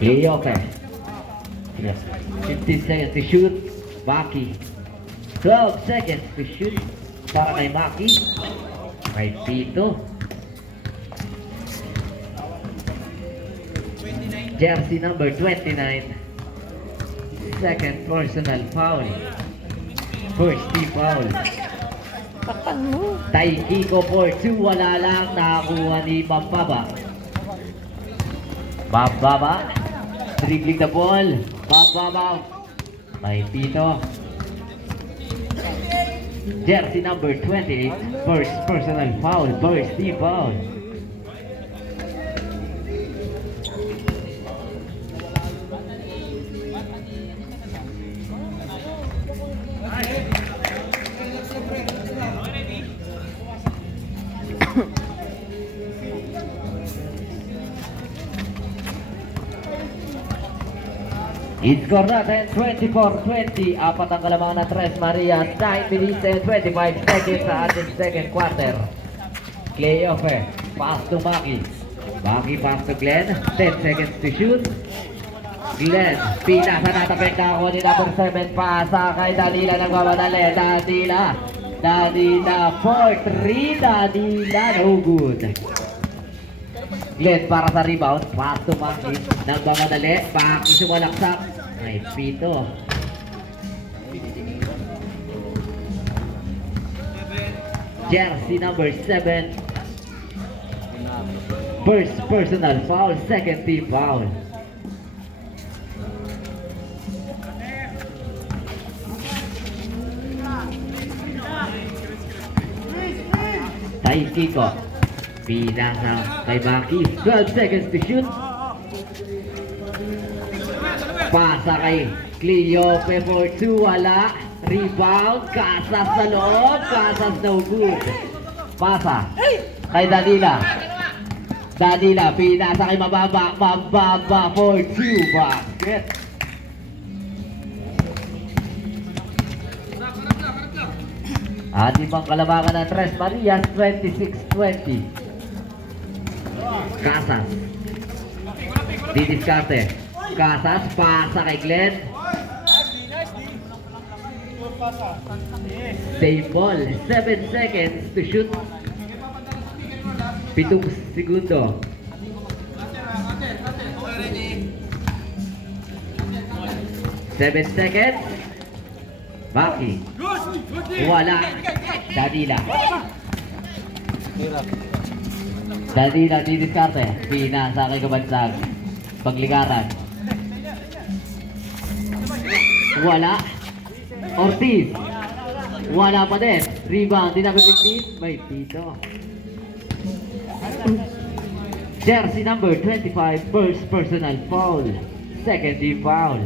Cleope. 15 seconds to shoot. Maki. 12 seconds to shoot. Para kay Maki. May Tito. Jersey number 29. Second personal foul. First team foul. Taikiko for 2. Wala lang. Nakakuha ni Bambaba. Bambaba. Dribbling the ball. Bambaba. May Tito. Jersey number 28. First personal foul. First team foul. I-score natin 24-20. Apat ang kalamangan ng Tres Marias. 9 minutes and 25 seconds sa ating second quarter. Cleope. Pass to Maki. Maki pass to Glenn. 10 seconds to shoot. Glenn. Pinasa natapik na ako ni number 7. Pasa kay Danila. Nagmamadali. Danila 4-3. Danila no good. Glenn para sa rebound. Pass to Maki. Nagmamadali. Maki sumalaksak. Ay, Pito. Jersey number 7. First personal foul. Second team foul. Taikiko. Pinasa kay Maki. 12 seconds to shoot. Pasa kay Cleope for 2. Wala. Rebound. Casas sa loob. Casas no good. Pasa kay Danila. Danila. Pinasa kay Mababa. Mababa for 2. Basket. Ating pang kalamangan ng Tres Marias. 26-20. Casas. Didiskarte. Casas, pasa kay Glenn. Save ball. 7 seconds to shoot. 7 segundo. 7 seconds. Maki. Wala. Danila. Danila, didiskarte. Pinasa kay Kabansag. Paglikaran. Wala. Ortiz. Wala pa din. Rebound. Di na 15. May Tito. Jersey number 25. First personal foul. Second team foul.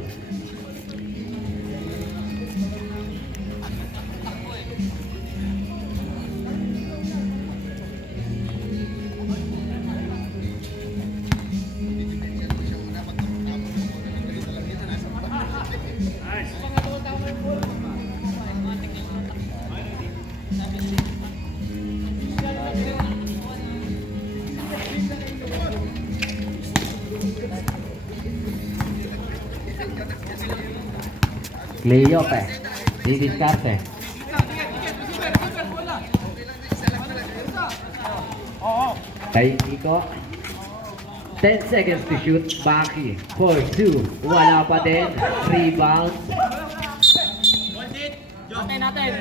Cleope. Didiskarte. Taikiko. 10 seconds to shoot. Maki. 4-2. Wala pa din. Rebound. Natin.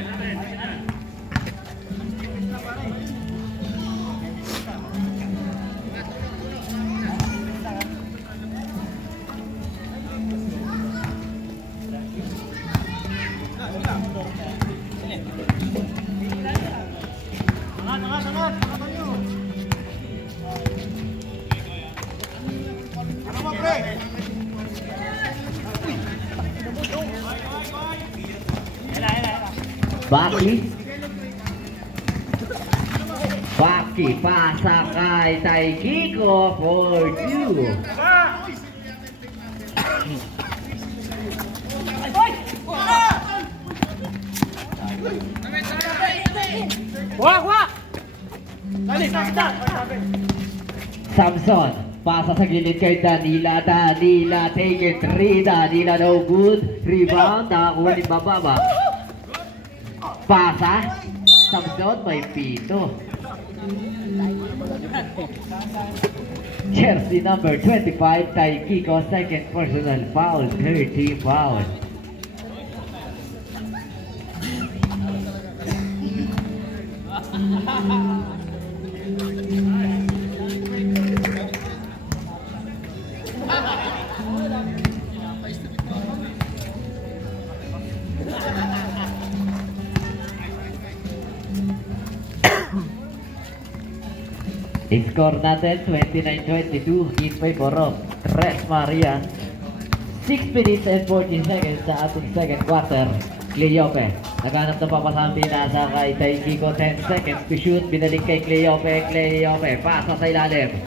Baki pasa kay Taikiko for 2. Wah! Samson Pasa sa gilid kay Danila. Danila, take it 3. Danila, no good. Rebound, nakakuha ni Bababa. Pasa. Samson, may pito. Jersey number 25, Tay Kiko, second personal foul, 30 foul. Score natin 29-22 in favor of Tres Marias. 6 minutes and 40 seconds sa ating second quarter. Cleope, naghanap ng papasampi, nasa kay Taikiko, 10 seconds to shoot, binalik kay Cleope. Cleope, pasa sa ilalim.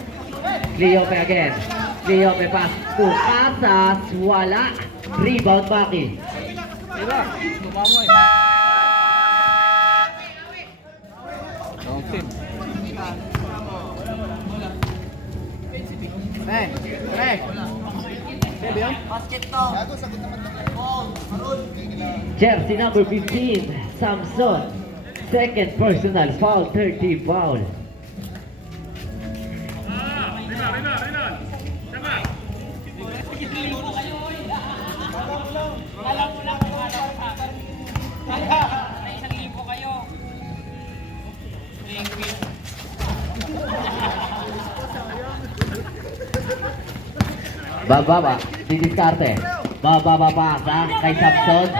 Cleope again. Cleope, pass to Casas, wala. Rebound, Maki. Jersey number 15, Samson, second personal foul, 30 foul. Bababa, didiskarte. Bababa pasa kay Samson.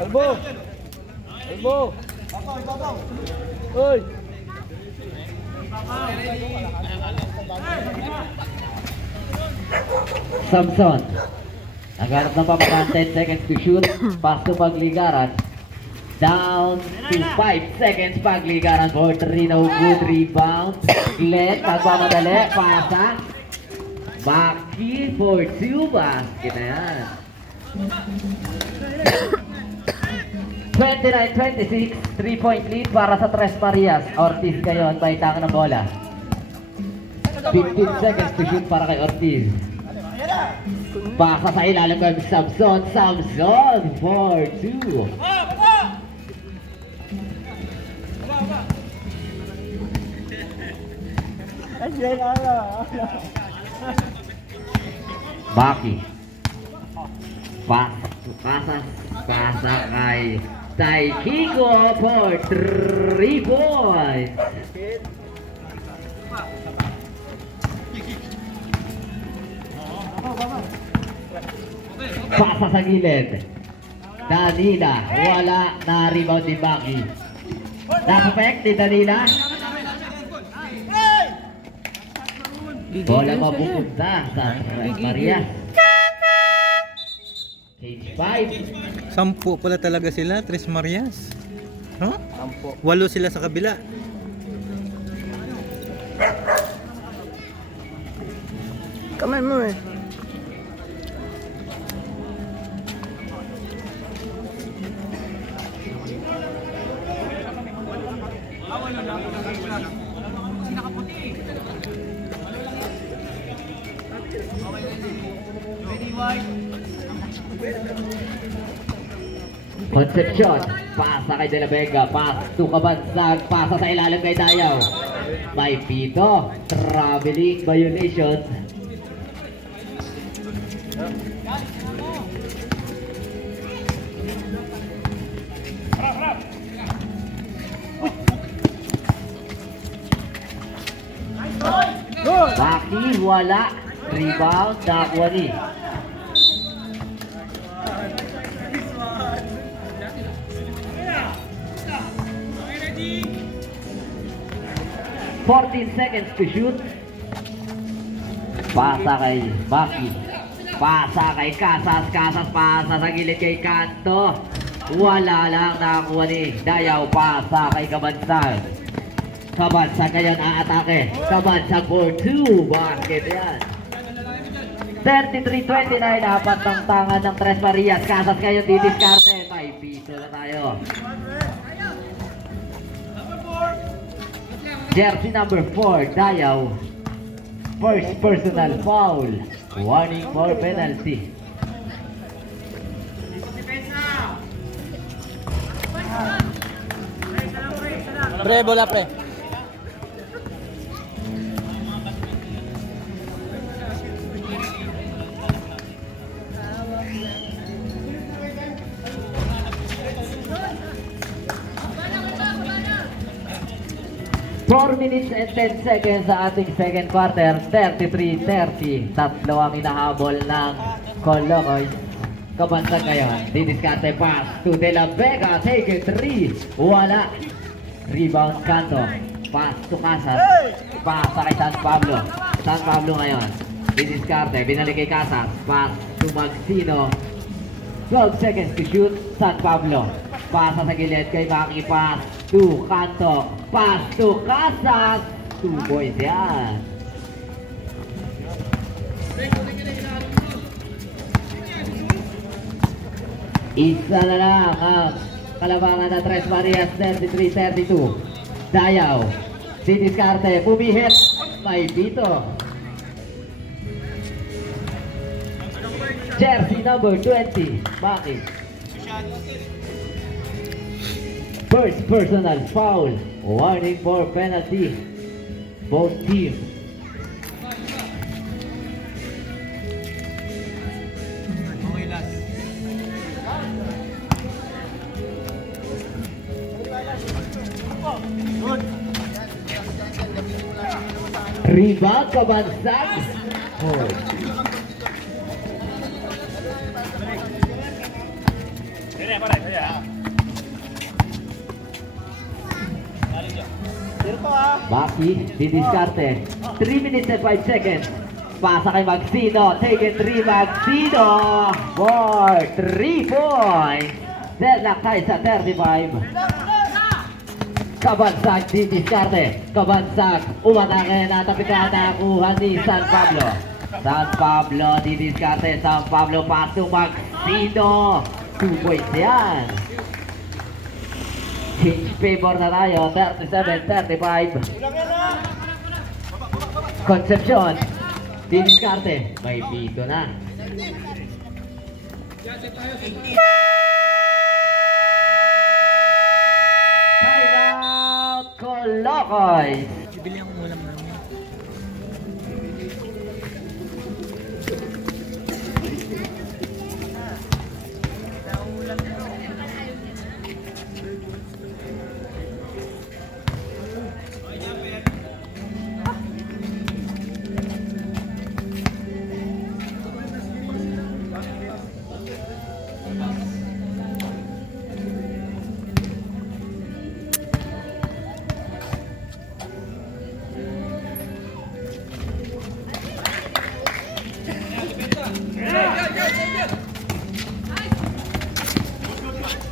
Elbow! Elbow! Uy! Samson, naghanap ng papakan, 10 seconds to shoot. Pass to Pagligaran. Down to 5 seconds. Pagligaran for 3, no good. Rebound. Glenn, pagmamadali. Pasa. Maki for 2. Basket na yan. 29-26, 3-point lead para sa Tres Marias. Ortiz ngayon, may tangan ng bola. 15 seconds to shoot para kay Ortiz. Pasa sa ilalim kay Samson. Samson for 2. Maki. Pasa kay Taikiko for 3 points. Pasa sa gilid. Danila, wala na rebound ni Maki. Nakapek ni Danila. Bola mapupunta sa Tres Marias. Stage 5. 10 pala talaga sila, Tres Marias. No? 8 sila sa kabila. Kamay mo eh. Concepcion, pasa kay De La Vega, pass to Kabansag, pasa sa ilalim kay Dayaw. May pito, traveling violation. Maki, wala. Rebound, nakuha ni. Seconds to shoot. Pasa kay Maki. Pasa kay Casas. Casas pasa sa gilid kay Kanto. Wala lang, nakuha ni Dayaw. Pasa kay Kabansag. Kabansag ngayon aatake. Kabansag for 2. Basket yan. 33-29, apat ng tangan ng Tres Marias. Casas ngayon didiskarte. May piso na tayo. Jersey number 4, Dayaw. First personal foul. Warning for penalty. Pre, bola pre. Four minutes and 10 seconds sa ating second quarter. 33-30. Tatlo ang inahabol ng Colocoy. Kabansag ngayon. Didiskarte pass to De La Vega. Take it 3. Wala. Rebound Canto. Pass to Casas. Pass sa kay San Pablo. San Pablo ngayon. Didiskarte. Binalik kay Casas. Pass to Magsino. 12 seconds to shoot. San Pablo. Pasa sa gilid kay Maki. Pass to Canto. Pass to Casas. 2 points yan. Isa na lang ang kalabangan ng Tres Marias. 33-32. Dayaw. Didiskarte. Pumihit. May dito. Jersey number 20. Maki. First personal foul. Warning for penalty. Both teams. Rebound Kabansag. Oh. Maki, didiskarte. 3 minutes and 5 seconds. Pasa kay Magsino. Take it 3, Magsino. For 3 points. Deadlock tayo sa 35. Kabansag, didiskarte. Kabansag, umatake na tapikata. Kuha ni San Pablo. San Pablo, didiskarte. San Pablo, pass to Magsino. 2 points yan. Change favor na tayo, 37-35. Concepcion, didiskarte, may pito na. Timeout, Colocoy. Bibili akong ulam namin.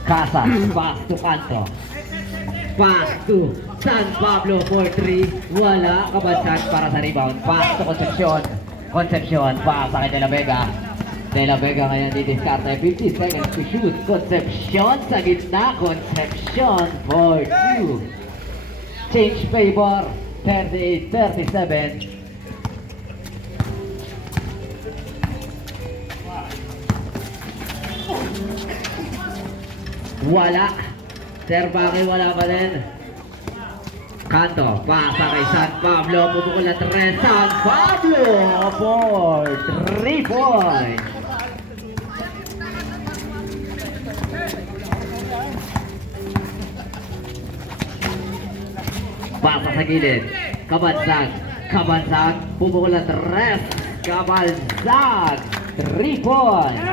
Casas, pass to Canto. Pass to San Pablo for 3. Wala, Kabansag para sa rebound. Pass to Concepcion. Concepcion, pass sa kay De La Vega. De La Vega ngayon didiskarte. 50 seconds to shoot. Concepcion sa gitna. Concepcion for 2. Change favor. 38-37. Wala. Terbaki wala pa din. Canto. Pasa kay San Pablo. Pupukul na 3. San Pablo for 3 points. Pasa sa gilid. Kabansag. Kabansag. Pupukul na 3. Kabansag. 3 points.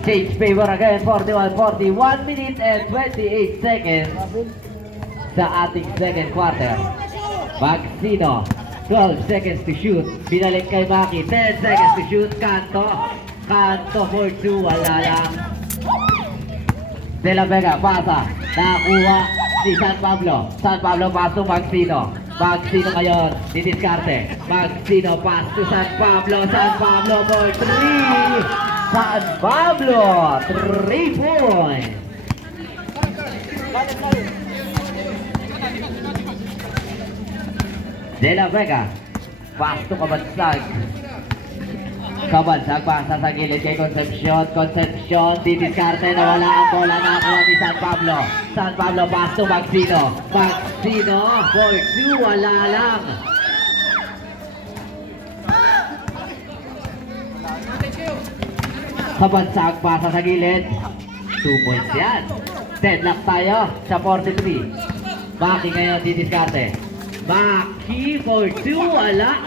Change favor again, 41-40, 1 minute and 28 seconds sa ating second quarter. Magsino, 12 seconds to shoot. Binalik kay Maki, 10 seconds to shoot. Canto, Canto for 2, wala lang. De La Vega, pasa, nakuha. si San Pablo. San Pablo pass to Magsino. Magsino ngayon, didiskarte. Magsino pass to San Pablo. San Pablo for 3. San Pablo, 3 points. De La Vega, pass to Kabansag. Kabansag pasa sa gilid kay Concepcion. Concepcion, didiskarte na wala ang bola na nakuha ni San Pablo. San Pablo pass to Magsino. Magsino for 2, wala lang. Kabansag pasa sa gilid. 2 points yan. Deadlock tayo sa 43. Maki ngayon didiskarte. Maki for 2, wala.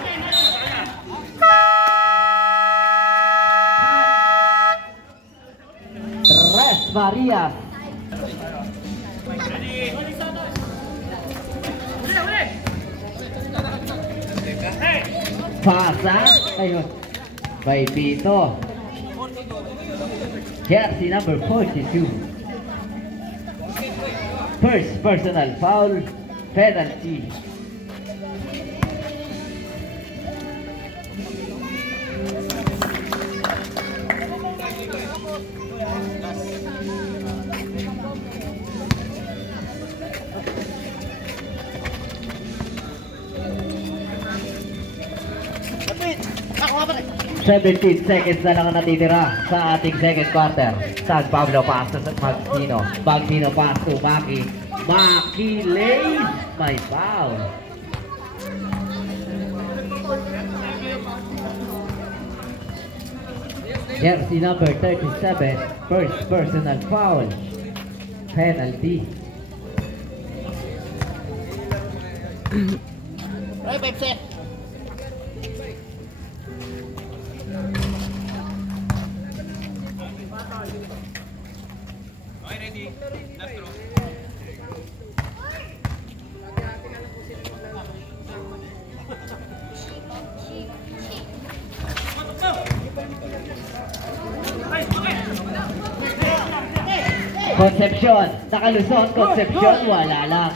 Tres Marias. Pasa. Ayun. By Pito. Jersey number 42. First personal foul. Penalty. Seventeen seconds na lang ang natitira sa ating second quarter. San Pablo pass to Magsino. Magsino pass to Maki. Maki lays. May foul. Jersey number 37. First personal foul. Penalty. Concepcion, nakalusot. Concepcion, wala lang.